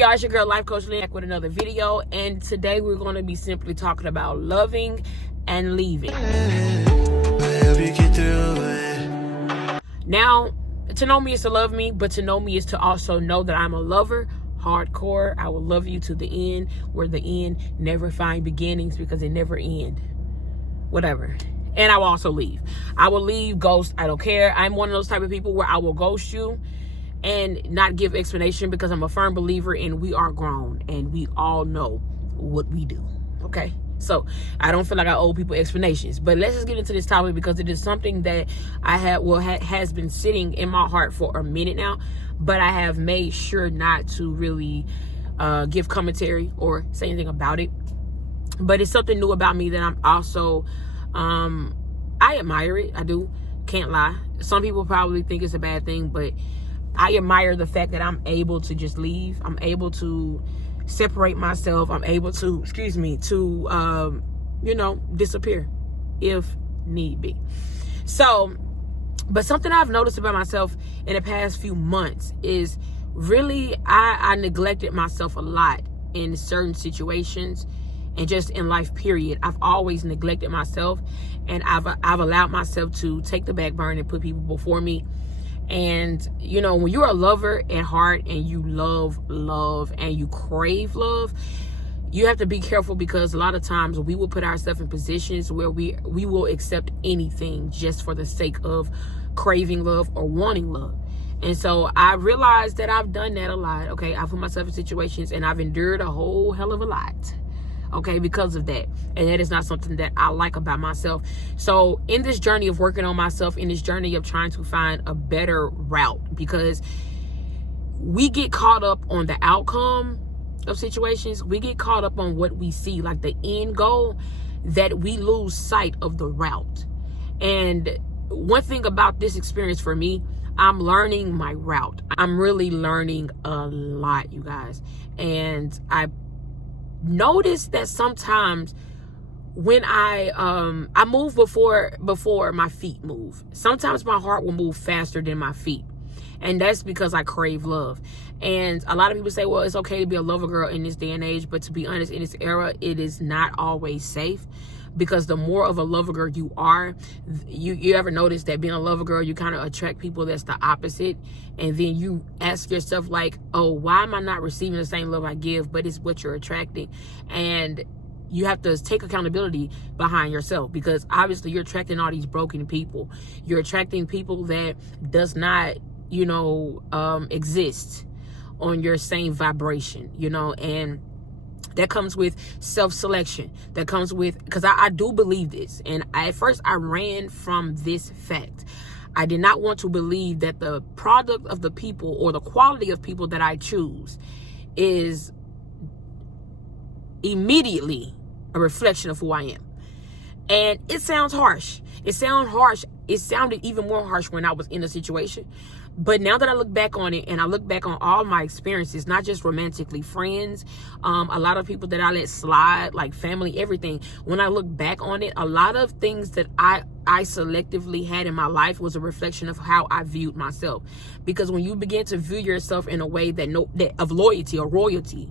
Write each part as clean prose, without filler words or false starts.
y'all? It's your girl, Life Coach Lynn, back with another video. And today we're going to be simply talking about loving and leaving. Now, to know me is to love me, but to know me is to also know that I'm a lover. Hardcore. I will love you to the end, where the end never find beginnings because it never end. Whatever. And I will also leave. I will leave, ghost. I don't care. I'm one of those type of people where I will ghost you and not give explanation, because I'm a firm believer in we are grown and we all know what we do. Okay? So I don't feel like I owe people explanations. But let's just get into this topic, because it is something that has been sitting in my heart for a minute now. But I have made sure not to really give commentary or say anything about it. But it's something new about me that I'm also I admire it. I do. Can't lie. Some people probably think it's a bad thing, but I admire the fact that I'm able to just leave. I'm able to separate myself. I'm able to, disappear if need be. So, but something I've noticed about myself in the past few months is really I neglected myself a lot in certain situations and just in life, period. I've always neglected myself, and I've allowed myself to take the back burner and put people before me. And, when you're a lover at heart and you love and you crave love, you have to be careful, because a lot of times we will put ourselves in positions where we will accept anything just for the sake of craving love or wanting love. And so I realized that I've done that a lot. Okay, I put myself in situations and I've endured a whole hell of a lot. Okay, because of that. And that is not something that I like about myself. So in this journey of working on myself, in this journey of trying to find a better route, because we get caught up on the outcome of situations, we get caught up on what we see, like the end goal, that we lose sight of the route. And one thing about this experience for me, I'm learning my route. I'm really learning a lot, you guys. And I noticed that sometimes when I move before my feet move. Sometimes my heart will move faster than my feet. And that's because I crave love. And a lot of people say, well, it's okay to be a lover girl in this day and age. But to be honest, in this era, it is not always safe. Because the more of a lover girl you are, you ever notice that being a lover girl, you kind of attract people that's the opposite. And then you ask yourself like, oh, why am I not receiving the same love I give? But it's what you're attracting. And you have to take accountability behind yourself, because obviously you're attracting all these broken people. You're attracting people that does not, exist on your same vibration, and that comes with self-selection. That comes with, because I do believe this. And at first I ran from this fact. I did not want to believe that the product of the people or the quality of people that I choose is immediately a reflection of who I am. And it sounds harsh. It sounded even more harsh when I was in a situation. But now that I look back on it, and I look back on all my experiences, not just romantically, friends, a lot of people that I let slide, like family, everything. When I look back on it, a lot of things that I selectively had in my life was a reflection of how I viewed myself. Because when you begin to view yourself in a way that of loyalty or royalty,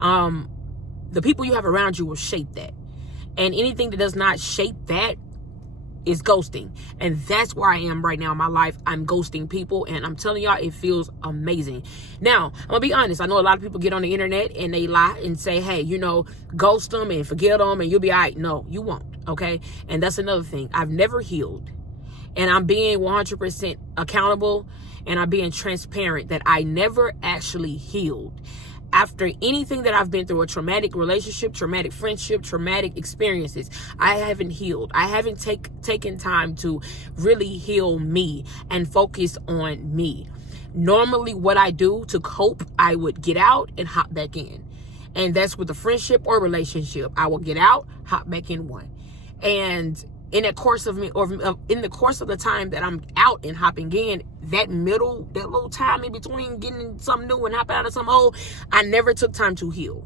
the people you have around you will shape that. And anything that does not shape that is ghosting. And that's where I am right now in my life. I'm ghosting people, and I'm telling y'all, it feels amazing. Now, I'm gonna be honest. I know a lot of people get on the internet and they lie and say, hey, ghost them and forget them and you'll be all right. No, you won't. Okay. And that's another thing. I've never healed, and I'm being 100% accountable, and I'm being transparent that I never actually healed. After anything that I've been through, a traumatic relationship, traumatic friendship, traumatic experiences, I haven't healed. I haven't taken time to really heal me and focus on me. Normally what I do to cope, I would get out and hop back in. And that's with a friendship or relationship. I will get out, hop back in one. And in the course of the time that I'm out and hopping in, that little time in between getting something new and hopping out of some old, I never took time to heal.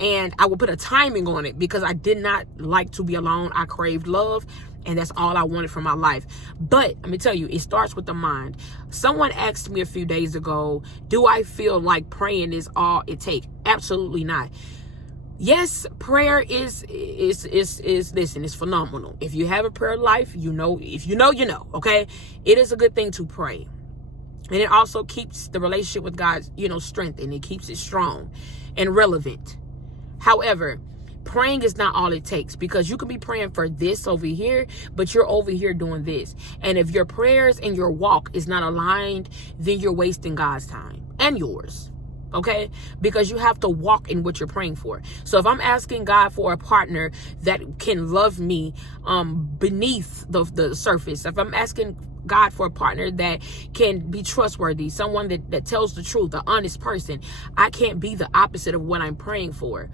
And I will put a timing on it, because I did not like to be alone. I craved love. And that's all I wanted from my life. But let me tell you, it starts with the mind. Someone asked me a few days ago, do I feel like praying is all it takes? Absolutely not. Yes, prayer is listen, it's phenomenal. If you have a prayer life, you know, if you know, you know, okay? It is a good thing to pray. And it also keeps the relationship with God, strengthened. It keeps it strong and relevant. However, praying is not all it takes, because you can be praying for this over here, but you're over here doing this. And if your prayers and your walk is not aligned, then you're wasting God's time and yours. Okay? Because you have to walk in what you're praying for. So if I'm asking God for a partner that can love me beneath the surface, if I'm asking God for a partner that can be trustworthy, someone that tells the truth, an honest person, I can't be the opposite of what I'm praying for.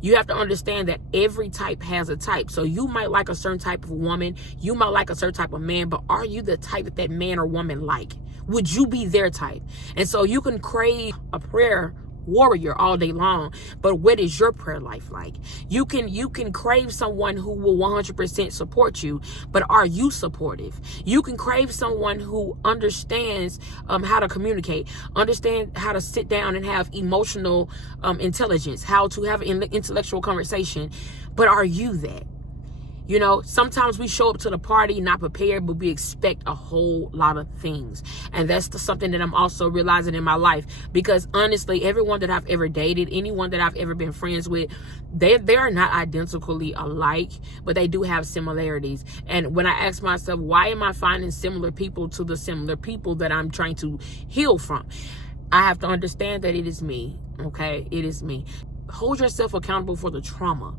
You have to understand that every type has a type. So you might like a certain type of woman, you might like a certain type of man, but are you the type that man or woman like? Would you be their type? And so you can crave a prayer warrior all day long, but what is your prayer life like? You can crave someone who will 100% support you, but are you supportive? You can crave someone who understands how to communicate, understand how to sit down and have emotional intelligence, how to have an intellectual conversation, but are you that? Sometimes we show up to the party not prepared, but we expect a whole lot of things. And that's something that I'm also realizing in my life. Because honestly, everyone that I've ever dated, anyone that I've ever been friends with, they are not identically alike, but they do have similarities. And when I ask myself, why am I finding similar people to the similar people that I'm trying to heal from? I have to understand that it is me, okay? It is me. Hold yourself accountable for the trauma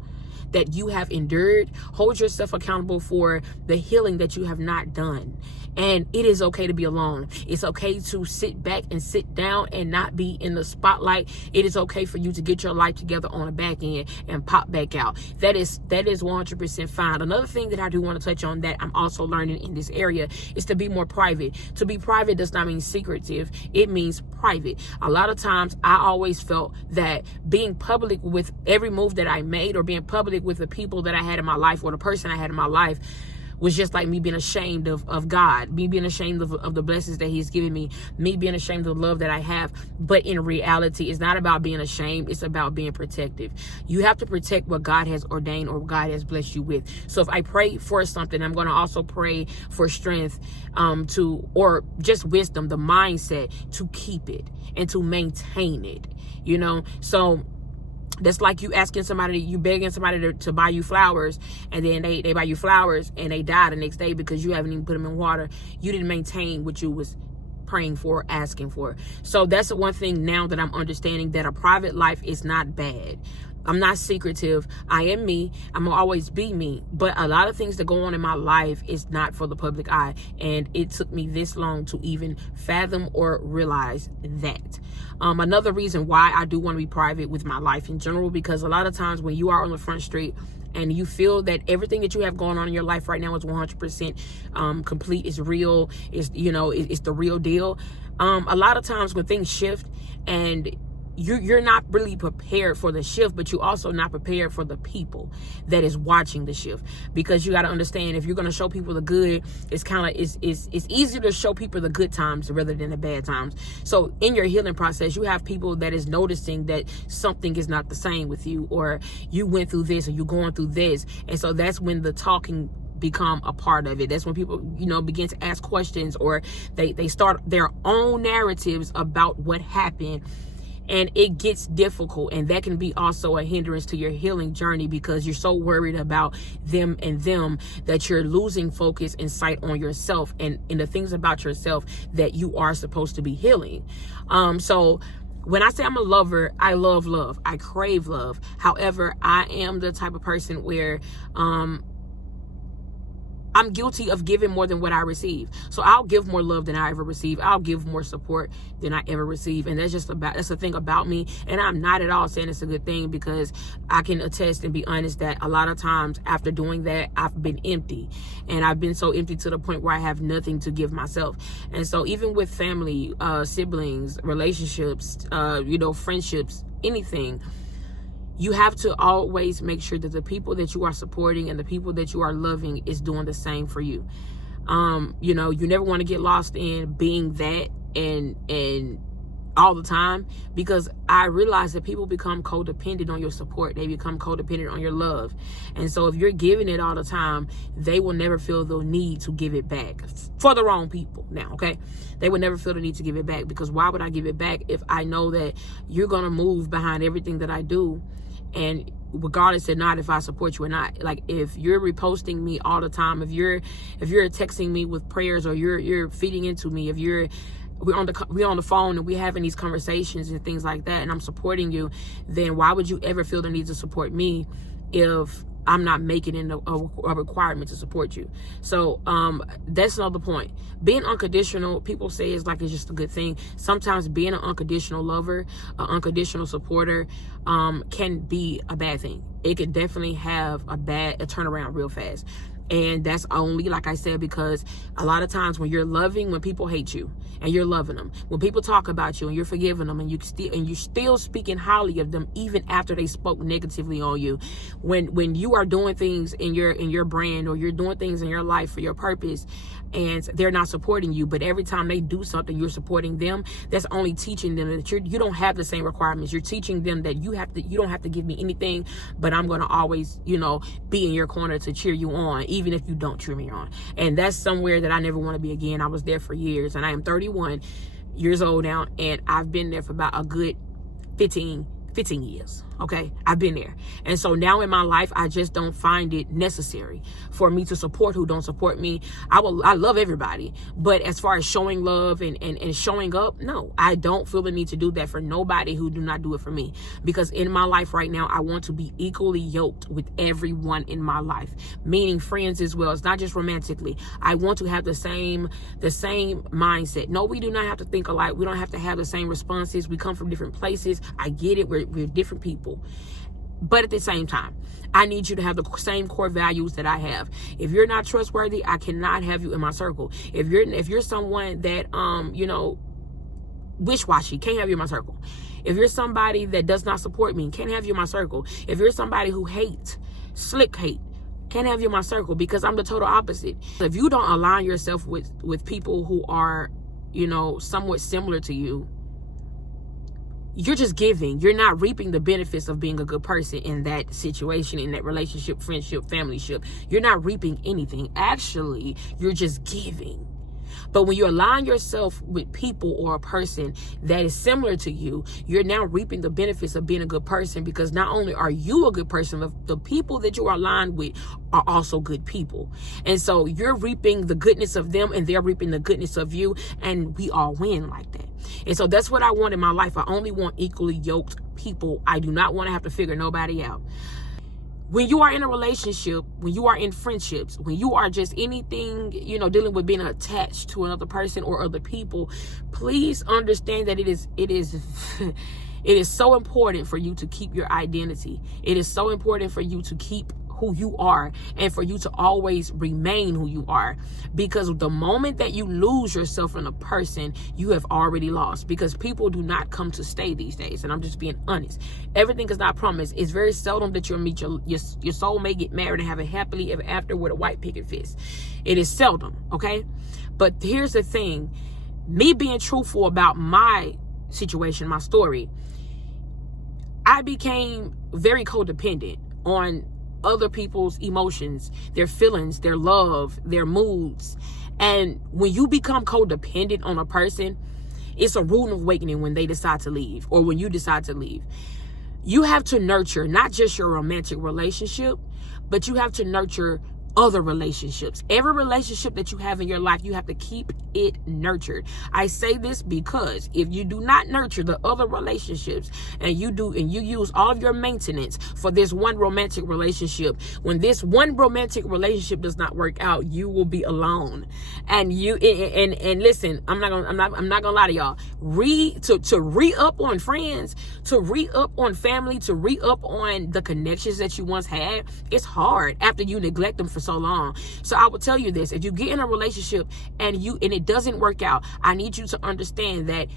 that you have endured. Hold yourself accountable for the healing that you have not done. And it is okay to be alone. It's okay to sit back and sit down and not be in the spotlight. It is okay for you to get your life together on the back end and pop back out. That is 100% fine. Another thing that I do want to touch on that I'm also learning in this area is to be more private. To be private does not mean secretive. It means private. A lot of times I always felt that being public with every move that I made, or being public with the people that I had in my life, or the person I had in my life, was just like me being ashamed of God, me being ashamed of the blessings that he's given me being ashamed of the love that I have. But in reality, it's not about being ashamed. It's about being protective. You have to protect what God has ordained or God has blessed you with. So if I pray for something, I'm going to also pray for strength or just wisdom, the mindset to keep it and to maintain it, So that's like you begging somebody to buy you flowers, and then they buy you flowers and they die the next day because you haven't even put them in water. You didn't maintain what you was praying for, asking for. So that's the one thing now that I'm understanding, that a private life is not bad. I'm not secretive. I am me. I'm gonna always be me. But a lot of things that go on in my life is not for the public eye. And it took me this long to even fathom or realize that. Another reason why I do want to be private with my life in general, because a lot of times when you are on the front street and you feel that everything that you have going on in your life right now is 100% complete, is real, it's the real deal. A lot of times when things shift and you're not really prepared for the shift, but you also not prepared for the people that is watching the shift. Because you got to understand, if you're going to show people the good, it's easier to show people the good times rather than the bad times. So in your healing process, you have people that is noticing that something is not the same with you, or you went through this, or you're going through this. And so that's when the talking become a part of it. That's when people, begin to ask questions, or they start their own narratives about what happened. And it gets difficult, and that can be also a hindrance to your healing journey, because you're so worried about them that you're losing focus and sight on yourself and in the things about yourself that you are supposed to be healing. So when I say I'm a lover, I love love. I crave love. However, I am the type of person where I'm guilty of giving more than what I receive. So I'll give more love than I ever receive. I'll give more support than I ever receive. And that's the thing about me. And I'm not at all saying it's a good thing, because I can attest and be honest that a lot of times after doing that, I've been empty. And I've been so empty to the point where I have nothing to give myself. And so even with family, siblings, relationships, friendships, anything, you have to always make sure that the people that you are supporting and the people that you are loving is doing the same for you. You know, you never want to get lost in being that and all the time, because I realize that people become codependent on your support. They become codependent on your love. And so if you're giving it all the time, they will never feel the need to give it back for the wrong people now, okay? They would never feel the need to give it back, because why would I give it back if I know that you're going to move behind everything that I do? And regardless of not if I support you or not, like if you're reposting me all the time, if you're texting me with prayers, or you're feeding into me, if we're on the phone and we're having these conversations and things like that, and I'm supporting you, then why would you ever feel the need to support me if I'm not making it a requirement to support you? So that's another point. Being unconditional, people say it's like it's just a good thing. Sometimes being an unconditional lover, an unconditional supporter, can be a bad thing. It could definitely have a turnaround real fast. And that's only, like I said, because a lot of times when you're loving, when people hate you and you're loving them, when people talk about you and you're forgiving them, and you're still speaking highly of them even after they spoke negatively on you, when you are doing things in your brand, or you're doing things in your life for your purpose, and they're not supporting you, but every time they do something, you're supporting them, that's only teaching them that you don't have the same requirements. You're teaching them that you don't have to give me anything, but I'm going to always, be in your corner to cheer you on, even if you don't cheer me on. And that's somewhere that I never want to be again. I was there for years, and I am 31 years old now, and I've been there for about a good 15 years. Okay, I've been there. And so now in my life, I just don't find it necessary for me to support who don't support me. I love everybody, but as far as showing love and showing up, no, I don't feel the need to do that for nobody who do not do it for me. Because in my life right now, I want to be equally yoked with everyone in my life, meaning friends as well. It's not just romantically. I want to have the same mindset. No, we do not have to think alike. We don't have to have the same responses. We come from different places. I get it. We're different people. But at the same time, I need you to have the same core values that I have. If you're not trustworthy, I cannot have you in my circle. If you're someone that wish-washy, can't have you in my circle. If you're somebody that does not support me, can't have you in my circle. If you're somebody who hates, slick hate, can't have you in my circle, because I'm the total opposite. If you don't align yourself with people who are, somewhat similar to you, you're just giving. You're not reaping the benefits of being a good person in that situation, in that relationship, friendship, familyship. You're not reaping anything. Actually, you're just giving. But when you align yourself with people or a person that is similar to you, you're now reaping the benefits of being a good person, because not only are you a good person, the people that you are aligned with are also good people. And so you're reaping the goodness of them, and they're reaping the goodness of you, and we all win like that. And so that's what I want in my life. I only want equally yoked people. I do not want to have to figure nobody out. When you are in a relationship, when you are in friendships, when you are just anything, dealing with being attached to another person or other people, please understand that it is so important for you to keep your identity. It is so important for you to keep who you are, and for you to always remain who you are, because the moment that you lose yourself in a person, you have already lost, because people do not come to stay these days. And I'm just being honest. Everything is not promised. It's very seldom that you'll meet your soulmate, get married, and have a happily ever after with a white picket fist. It is seldom, okay? But here's the thing. Me being truthful about my situation, my story, I became very codependent on other people's emotions, their feelings, their love, their moods. And when you become codependent on a person, it's a rude awakening when they decide to leave, or when you decide to leave. You have to nurture not just your romantic relationship, but you have to nurture other relationships. Every relationship that you have in your life, you have to keep it nurtured. I say this because if you do not nurture the other relationships, and you use all of your maintenance for this one romantic relationship, when this one romantic relationship does not work out, you will be alone. And listen, I'm not gonna lie to y'all. To re-up on friends, to re-up on family, to re-up on the connections that you once had, it's hard after you neglect them for so long. So I will tell you this: if you get in a relationship and it doesn't work out, I need you to understand that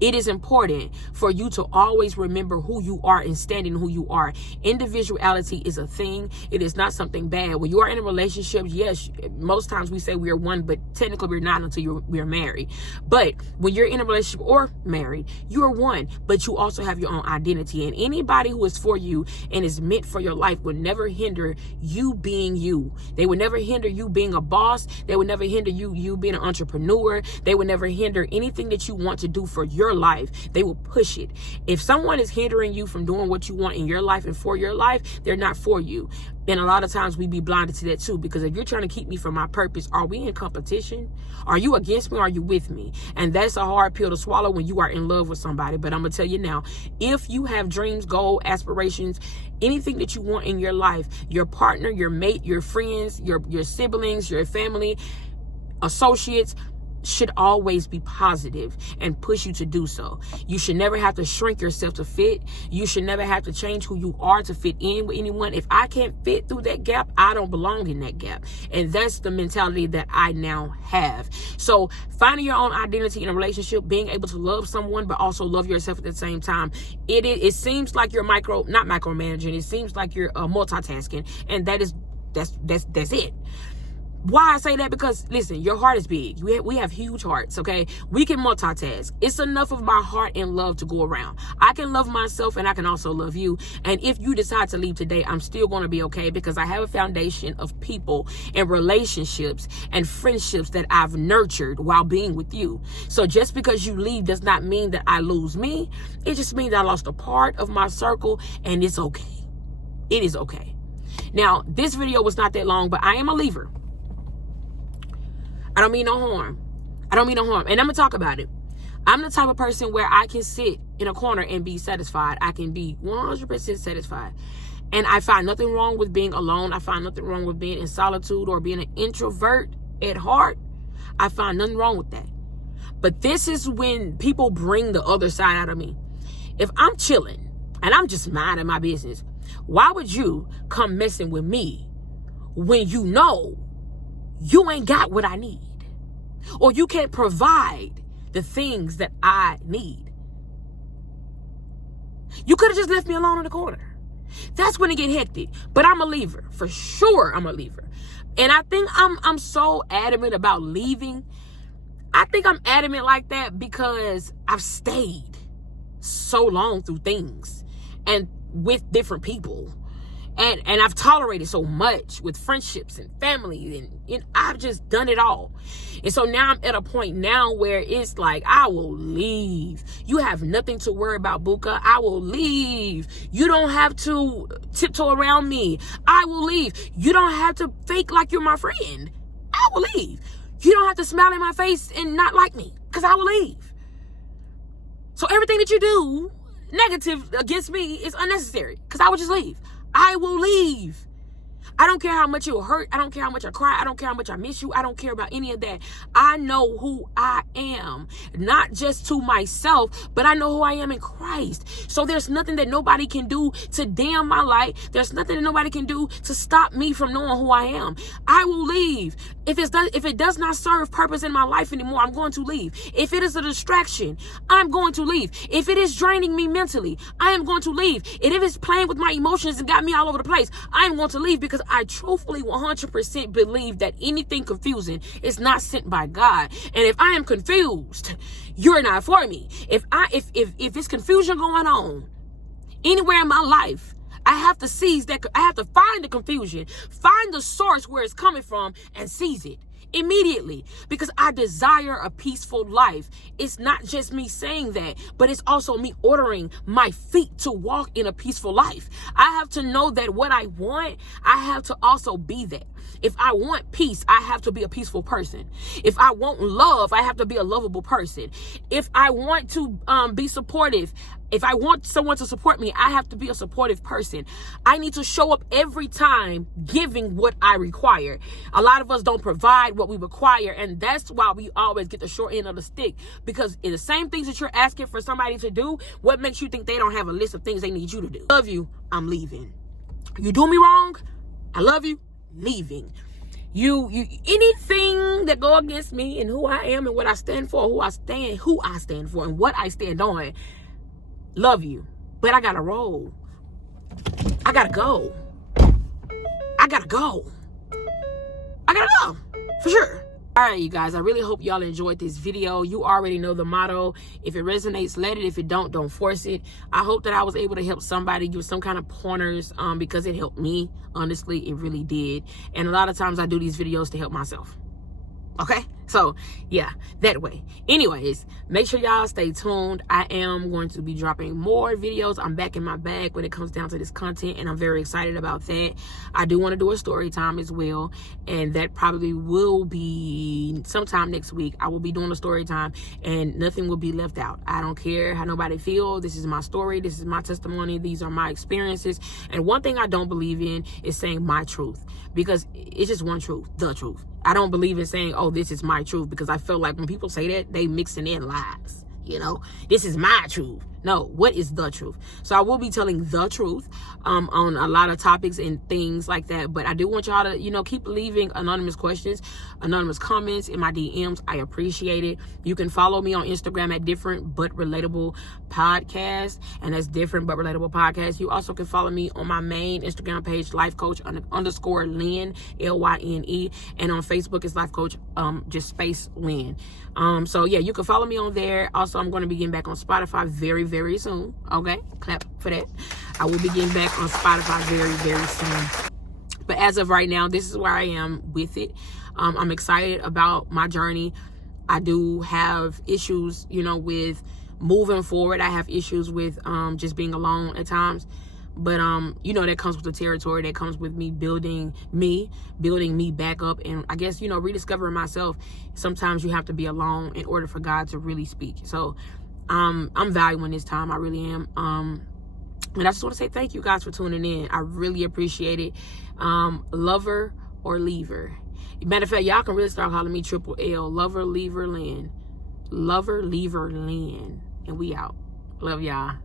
It is important for you to always remember who you are and stand in who you are. Individuality is a thing. It is not something bad. When you are in a relationship, yes, most times we say we are one, but technically we're not until we're married. But when you're in a relationship or married, you are one, but you also have your own identity. And anybody who is for you and is meant for your life will never hinder you being you. They will never hinder you being a boss. They will never hinder you being an entrepreneur. They will never hinder anything that you want to do for your life. They will push it. If someone is hindering you from doing what you want in your life and for your life, they're not for you. And a lot of times we be blinded to that too, because if you're trying to keep me from my purpose, are we in competition? Are you against me or are you with me? And that's a hard pill to swallow when you are in love with somebody. But I'm going to tell you now, if you have dreams, goals, aspirations, anything that you want in your life, your partner, your mate, your friends, your siblings, your family, associates, should always be positive and push you to do so. You should never have to shrink yourself to fit. You should never have to change who you are to fit in with anyone. If I can't fit through that gap, I don't belong in that gap. And that's the mentality that I now have. So finding your own identity in a relationship, being able to love someone, but also love yourself at the same time. It seems like you're not micromanaging. It seems like you're multitasking. And that's it. Why I say that? Because listen, your heart is big. We have huge hearts, okay? We can multitask. It's enough of my heart and love to go around. I can love myself and I can also love you. And if you decide to leave today, I'm still going to be okay, because I have a foundation of people and relationships and friendships that I've nurtured while being with you. So just because you leave does not mean that I lose me. It just means I lost a part of my circle, and it's okay. It is okay. Now, this video was not that long, but I am a leaver. I don't mean no harm. And I'm going to talk about it. I'm the type of person where I can sit in a corner and be satisfied. I can be 100% satisfied. And I find nothing wrong with being alone. I find nothing wrong with being in solitude or being an introvert at heart. I find nothing wrong with that. But this is when people bring the other side out of me. If I'm chilling and I'm just minding my business, why would you come messing with me when you know you ain't got what I need, or you can't provide the things that I need? You could have just left me alone in the corner. That's when it get hectic. But I'm a leaver. For sure, I'm a leaver. And I think I'm so adamant about leaving. I think I'm adamant like that because I've stayed so long through things and with different people. And I've tolerated so much with friendships and family, and I've just done it all. And so now I'm at a point now where it's like, I will leave. You have nothing to worry about, Buka. I will leave. You don't have to tiptoe around me. I will leave. You don't have to fake like you're my friend. I will leave. You don't have to smile in my face and not like me, because I will leave. So everything that you do negative against me is unnecessary, because I will just leave. I will leave. I don't care how much you'll hurt. I don't care how much I cry. I don't care how much I miss you. I don't care about any of that. I know who I am, not just to myself, but I know who I am in Christ. So there's nothing that nobody can do to dim my light. There's nothing that nobody can do to stop me from knowing who I am. I will leave. If it does not serve purpose in my life anymore, I'm going to leave. If it is a distraction, I'm going to leave. If it is draining me mentally, I am going to leave. And if it's playing with my emotions and got me all over the place, I am going to leave, because I truthfully 100% believe that anything confusing is not sent by God. And if I am confused, you're not for me. If it's confusion going on anywhere in my life, I have to seize that. I have to find the confusion, find the source where it's coming from, and seize it immediately, because I desire a peaceful life. It's not just me saying that, but it's also me ordering my feet to walk in a peaceful life. I have to know that what I want, I have to also be that. If I want peace, I have to be a peaceful person. If I want love, I have to be a lovable person. If I want to be supportive, if I want someone to support me, I have to be a supportive person. I need to show up every time giving what I require. A lot of us don't provide what we require, and that's why we always get the short end of the stick, because in the same things that you're asking for somebody to do, what makes you think they don't have a list of things they need you to do? Love you, I'm leaving. You do me wrong, I love you, leaving. you anything that go against me and who I am and what I stand for, who I stand for and what I stand on, love you. But I gotta roll. I gotta go. I gotta go. For sure. All right, you guys, I really hope y'all enjoyed this video. You already know the motto. If it resonates, let it. If it don't force it. I hope that I was able to help somebody, give some kind of pointers, because it helped me. Honestly, it really did. And a lot of times I do these videos to help myself. Okay? So, yeah, that way. Anyways, make sure y'all stay tuned. I am going to be dropping more videos. I'm back in my bag when it comes down to this content, and I'm very excited about that. I do want to do a story time as well, and that probably will be sometime next week. I will be doing a story time, and nothing will be left out. I don't care how nobody feels. This is my story. This is my testimony. These are my experiences. And one thing I don't believe in is saying my truth, because it's just one truth, the truth. I don't believe in saying, oh, this is my truth, because I feel like when people say that, they mixing in lies. You know, this is my truth. No, what is the truth? So I will be telling the truth on a lot of topics and things like that. But I do want y'all to, you know, keep leaving anonymous questions, anonymous comments in my DMs. I appreciate it. You can follow me on Instagram at Different But Relatable Podcast. And that's Different But Relatable Podcast. You also can follow me on my main Instagram page, Life Coach _Lynn, LYNE. And on Facebook, it's Life Coach, just space Lynn. So yeah, you can follow me on there. Also, I'm going to be getting back on Spotify very soon. Okay, clap for that. I will be getting back on Spotify very soon. But as of right now, this is where I am with it. I'm excited about my journey. I do have issues, you know, with moving forward. I have issues with just being alone at times. But, you know, that comes with the territory. That comes with me building me back up. And I guess, you know, rediscovering myself. Sometimes you have to be alone in order for God to really speak. So I'm valuing this time. I really am. And I just want to say thank you guys for tuning in. I really appreciate it. Lover or Leaver. Matter of fact, y'all can really start calling me Triple L. Lover, Leaver, Lynn. Lover, Leaver, Lynn. And we out. Love y'all.